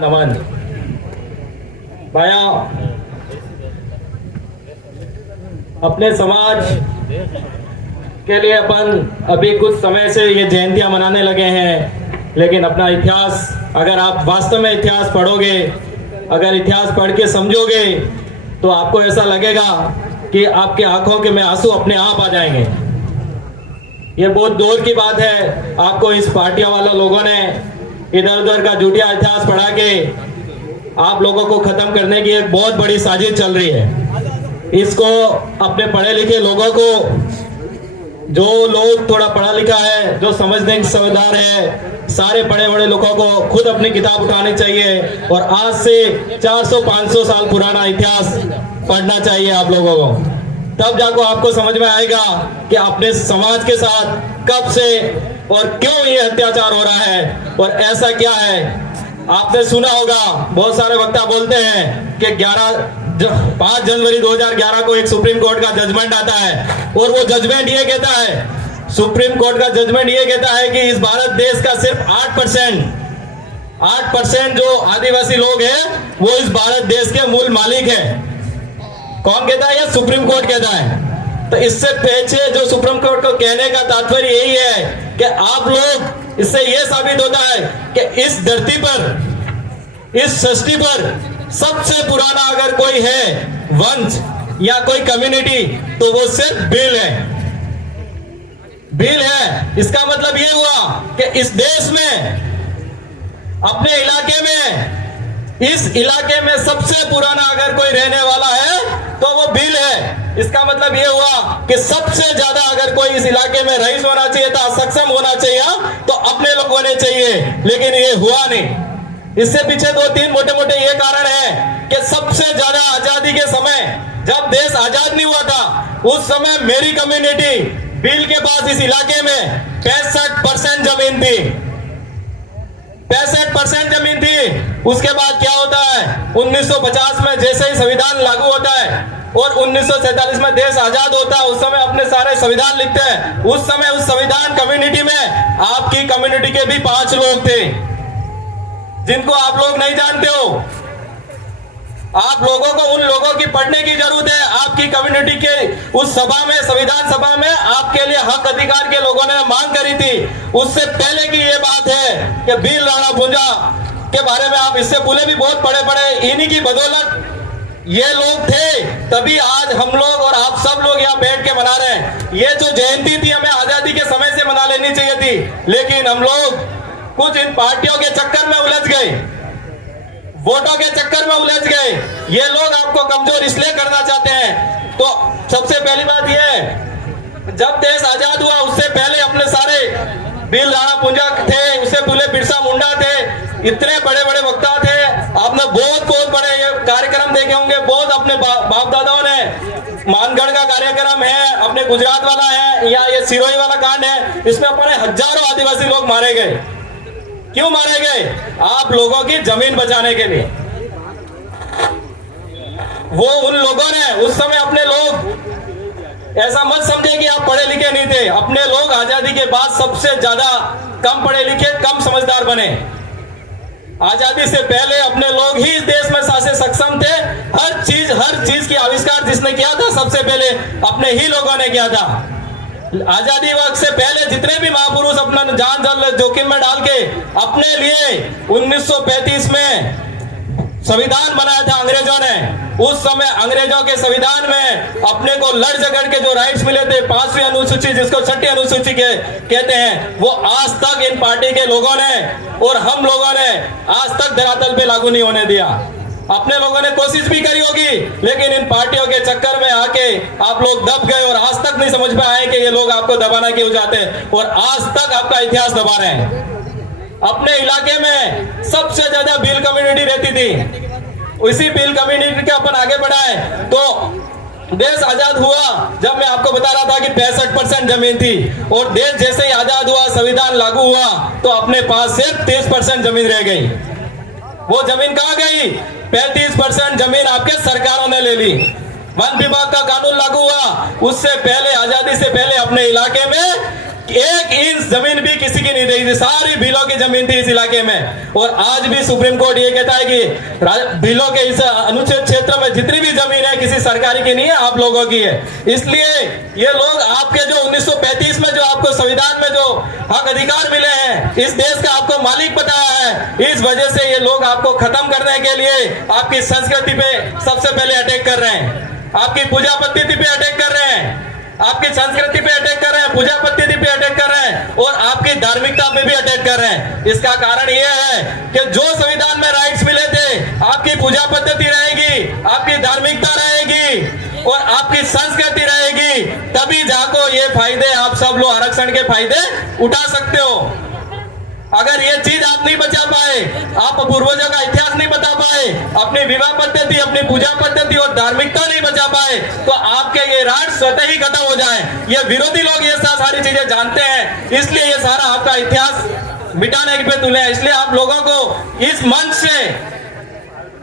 नमन भाया, अपने समाज के लिए अपन अभी कुछ समय से ये जयंतियां मनाने लगे हैं, लेकिन अपना इतिहास अगर आप वास्तव में इतिहास पढ़ोगे, अगर इतिहास पढ़ के समझोगे तो आपको ऐसा लगेगा कि आपके आंखों के में आंसू अपने आप आ जाएंगे। ये बहुत दूर की बात है, आपको इस पार्टियां वाला लोगों ने इधर उधर का झूठिया इतिहास पढ़ा के आप लोगों को खत्म करने की एक बहुत बड़ी साजिश चल रही है। इसको अपने पढ़े लिखे लोगों को, जो लोग थोड़ा पढ़ा लिखा है, जो समझने की समझदार है, सारे बड़े बड़े लोगों को खुद अपनी किताब उठानी चाहिए और आज से 400-500 साल पुराना इतिहास पढ़ना चाहिए आप लोगों को। तब जाकर आपको समझ में आएगा कि अपने समाज के साथ कब से और क्यों ये अत्याचार हो रहा है और ऐसा क्या है। आपने सुना होगा, बहुत सारे वक्ता बोलते हैं कि 5 जनवरी 2011 को एक सुप्रीम कोर्ट का जजमेंट आता है और वो जजमेंट ये कहता है, सुप्रीम कोर्ट का जजमेंट ये कहता है कि इस भारत देश का सिर्फ 8% जो आदिवासी लोग हैं वो इस भारत देश के मूल मालिक हैं। कौन कहता है? यह सुप्रीम कोर्ट कहता है। तो इससे पीछे जो सुप्रीम कोर्ट को कहने का तात्पर्य यही है कि आप लोग, इससे यह साबित होता है कि इस धरती पर, इस सृष्टि पर सबसे पुराना अगर कोई है वंश या कोई कम्युनिटी तो वो सिर्फ भील है। भील है। इसका मतलब ये हुआ कि इस देश में, अपने इलाके में, इस इलाके में सबसे पुराना अगर कोई रहने वाला है तो वो भील है। इसका मतलब ये हुआ कि सबसे ज्यादा अगर कोई इस इलाके में रईस होना चाहिए था, सक्षम होना चाहिए, तो अपने लोग होने चाहिए, लेकिन ये हुआ नहीं। इससे पीछे 2-3 मोटे मोटे ये कारण है कि सबसे ज्यादा आजादी के समय, जब देश आजाद नहीं हुआ था, उस समय मेरी कम्युनिटी भील के पास इस इलाके में 65% जमीन थी। 65% जमीन थी। उसके बाद क्या होता है, 1950 में जैसे ही संविधान लागू होता है और 1947 में देश आजाद होता है, उस समय अपने सारे संविधान लिखते हैं। उस समय उस संविधान कम्युनिटी में आपकी कम्युनिटी के भी 5 लोग थे, जिनको आप लोग नहीं जानते हो। आप लोगों को उन लोगों की पढ़ने की जरूरत है। आपकी कम्युनिटी के उस सभा में, संविधान सभा में आपके लिए हक अधिकार के लोगों ने मांग करी थी। उससे पहले की ये बात है कि भील राणा भूंजा के बारे में आप इससे पहले भी बहुत पढ़े, इन्हीं की बदौलत ये लोग थे, तभी आज हम लोग और आप सब लोग यहाँ बैठ के मना रहे हैं। ये जो जयंती थी हमें आजादी के समय से मना लेनी चाहिए थी, लेकिन हम लोग कुछ इन पार्टियों के चक्कर में उलझ गए, वोटों के चक्कर में उलझ गए। ये लोग आपको कमजोर इसलिए करना चाहते हैं। तो सबसे पहली बात यह है, जब देश आजाद हुआ उससे पहले अपने सारे भील राणा भूंजा थे, उससे पहले बिरसा मुंडा थे, इतने बड़े बड़े वक्ता थे। आपने बहुत बड़े ये कार्यक्रम देखे होंगे, बहुत अपने बाप दादाओं ने। मानगढ़ का कार्यक्रम है, अपने गुजरात वाला है, या ये सिरोही वाला कांड है, इसमें अपने हजारों आदिवासी लोग मारे गए। क्यों मारे गए? आप लोगों की जमीन बचाने के लिए। वो उन लोगों ने उस समय अपने लोग, ऐसा मत समझे कि आप पढ़े लिखे नहीं थे, अपने लोग आजादी के बाद सबसे ज्यादा कम पढ़े लिखे, कम समझदार बने। आजादी से पहले अपने लोग ही इस देश में सबसे सक्षम थे। हर चीज की आविष्कार जिसने किया था सबसे पहले अपने ही लोगों ने किया था। आजादी वक्त से पहले जितने भी महापुरुष अपना जान जल जोखिम में डाल के अपने लिए 1935 में संविधान बनाया था अंग्रेजों ने। उस समय अंग्रेजों के संविधान में अपने को लड़ झगड़ के जो राइट्स मिले थे, 5वीं अनुसूची जिसको 6ठी अनुसूची कहते हैं, वो आज तक इन पार्टी के लोगों ने और हम लोगों ने आज तक धरातल पे लागू नहीं होने दिया। अपने लोगों ने कोशिश भी करी होगी, लेकिन इन पार्टियों के चक्कर में आके आप लोग दब गए और आज तक नहीं समझ में आए कि ये लोग आपको दबाना क्यों चाहते हैं, और आज तक आपका इतिहास दबा रहे हैं। अपने इलाके में सबसे ज्यादा भील कम्युनिटी रहती थी। उसी भील कम्युनिटी के अपन आगे बढ़ाए तो देश आजाद हुआ। जब मैं आपको बता रहा था कि 65% जमीन थी, और देश जैसे ही आजाद हुआ, संविधान लागू हुआ, तो अपने पास सिर्फ 30% जमीन रह गई। वो जमीन कहाँ गई? 35% जमीन आपके सरकारों ने ले ली। वन विभाग का कानून लागू हुआ, उससे पहले, आजादी से पहले अपने इलाके में एक इंच जमीन भी किसी की नहीं रही थी, सारी भीलों की जमीन थी इस इलाके में। और आज भी सुप्रीम कोर्ट ये कहता है कि भीलों के इस अनुच्छेद क्षेत्र में जितनी भी जमीन है किसी सरकारी की नहीं है, आप लोगों की है। इसलिए ये लोग आपके जो 1935 में जो आपको संविधान में जो हक अधिकार मिले हैं, इस देश का आपको मालिक बताया है, इस वजह से ये लोग आपको खत्म करने के लिए आपकी संस्कृति पे सबसे पहले अटैक कर रहे हैं, आपकी पूजा पद्धति पे अटैक कर रहे हैं, आपकी संस्कृति पे अटैक कर रहे हैं, पूजा पद्धति पे अटैक कर रहे हैं और आपकी धार्मिकता पे भी अटैक कर रहे हैं। इसका कारण यह है कि जो संविधान में राइट्स मिले थे, आपकी पूजा पद्धति रहेगी, आपकी धार्मिकता रहेगी और आपकी संस्कृति रहेगी, तभी जाको ये फायदे आप सब लोग आरक्षण के फायदे उठा सकते हो। अगर ये चीज आप नहीं बचा पाए, आप पूर्वजों का इतिहास नहीं बता पाए, अपनी विवाह पद्धति, अपनी पूजा पद्धति और धार्मिकता नहीं बचा पाए, तो आपके ये राष्ट्र स्वतः ही खत्म हो जाए। ये विरोधी लोग ये सारी चीजें जानते हैं, इसलिए ये सारा आपका इतिहास मिटाने पे तुले हैं। इसलिए आप लोगों को इस मंच से,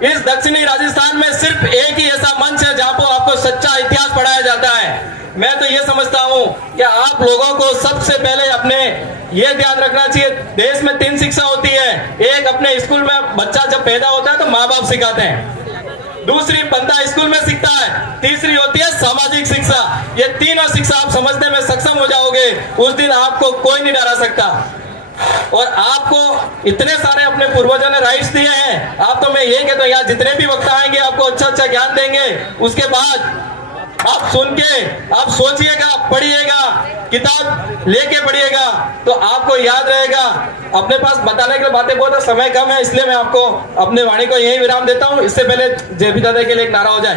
इस दक्षिणी राजस्थान में सिर्फ एक ही ऐसा मंच है जहां पर आपको सच्चा इतिहास पढ़ाया जाता है। मैं तो ये समझता हूं कि आप लोगों को सबसे पहले अपने ये ध्यान रखना चाहिए, देश में 3 शिक्षा होती है। एक अपने स्कूल में बच्चा जब पैदा होता है तो माँ बाप सिखाते हैं, दूसरी बंदा स्कूल में सीखता है, तीसरी होती है सामाजिक शिक्षा। ये तीनों शिक्षा आप समझने में सक्षम हो जाओगे, उस दिन आपको कोई नहीं डरा सकता। और आपको इतने सारे अपने पूर्वजों ने राइट्स दिए हैं, आप तो मैं ये कहता हूं यहाँ जितने भी वक्त आएंगे आपको अच्छा अच्छा ज्ञान देंगे। उसके बाद आप सुन के आप सोचिएगा, पढ़िएगा, किताब लेके पढ़िएगा तो आपको याद रहेगा। अपने पास बताने के बातें बहुत है, समय कम है, इसलिए मैं आपको अपने वाणी को यही विराम देता हूं। इससे पहले जय पिता दे के लिए एक नारा हो जाए।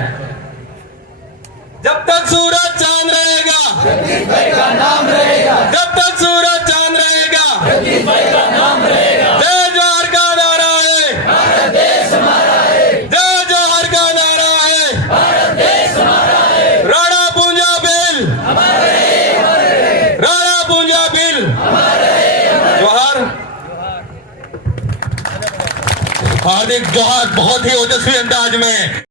जब तक सूरज चांद रहेगा, जगदीश भाई का नाम रहेगा, जब तक सूरज चांद रहेगा, जगदीश भाई का नाम रहेगा। जय जोहर का नारा है, भारत देश हमारा है। जय जोहर का नारा है, भारत देश हमारा है। राणा पूंजा बिल हमारे, राणा पूंजा बिल हमारे। जोहर, हार्दिक जोहर बहुत ही ओजस्वी अंदाज में।